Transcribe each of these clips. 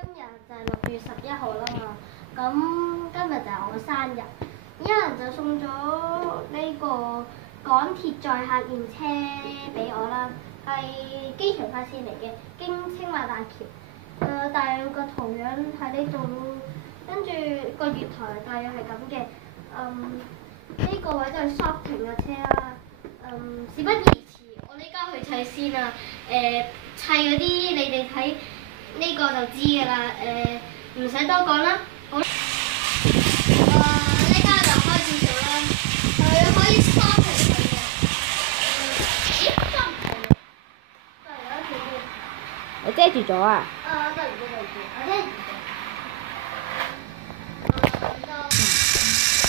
今日就係6月11號啦嘛，咁今日就係我生日，一人就送咗呢個港鐵載客驗車俾我啦，係機場快線嚟嘅，經青馬大橋，大約個圖樣喺呢度咯，跟住個月台大約係咁嘅，呢個位就係 shopping 嘅車啦，事不宜遲，我呢家去砌先啦，砌嗰啲你哋睇。呢個就知㗎啦，唔使多講啦。好，呢家就開始做啦。佢可以收皮佢嘅。咦？收唔到嘅。對，有一條線。你遮住咗啊？對唔住，我遮住咗。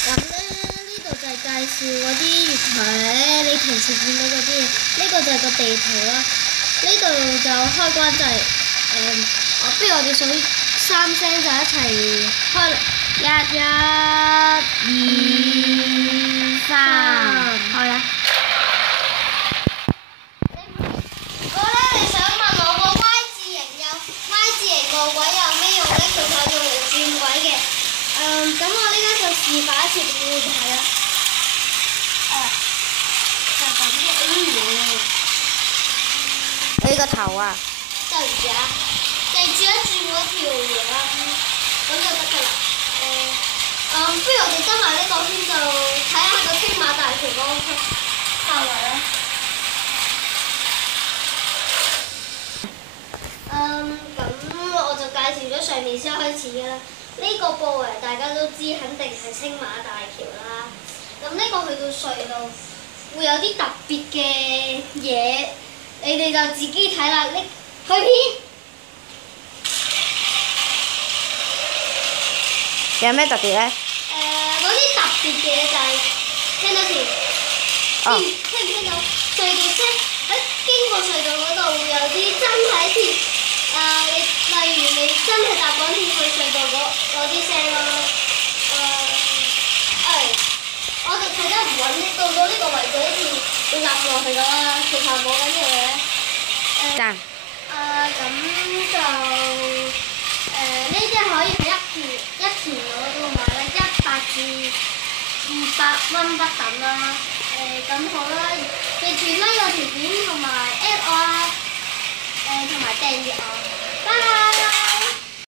咁咧，呢度就係介紹嗰啲月台，你平時見到嗰啲嘢。呢個就係個地圖啦。呢度就開關就係。不如我哋數3聲就一齊開，1、2、3，開啦！如果咧你想問我個 Y 字形個位有咩用咧？其實係用嚟轉軌嘅。咁我呢家就示範一次俾你睇啦。就咁嘅。你個頭啊！對唔住啊！記住一轉嗰條嘢啦，咁就得㗎啦。不如我哋跟埋呢個圈就睇下個青馬大橋嗰個範圍啦。咁我就介紹咗上面先開始㗎啦。呢個部位大家都知，肯定係青馬大橋啦。咁呢個去到隧道會有啲特別嘅嘢，你哋就自己睇啦。去片。有咩特別咧？嗰啲特別嘅就係聽到條，聽唔聽到？隧道聲喺經過隧道嗰度會有啲真係鐵，例如你真係搭港鐵去隧道嗰啲聲咯。我就睇得唔穩，到咗呢個位置好似要立落去咁啦，其實冇緊要嘅。咁就呢啲可以喺一田嗰度買啦，100至200蚊不等啦。咁好啦，記住拉個條片同埋 at 我啊，同埋訂閱我，拜拜。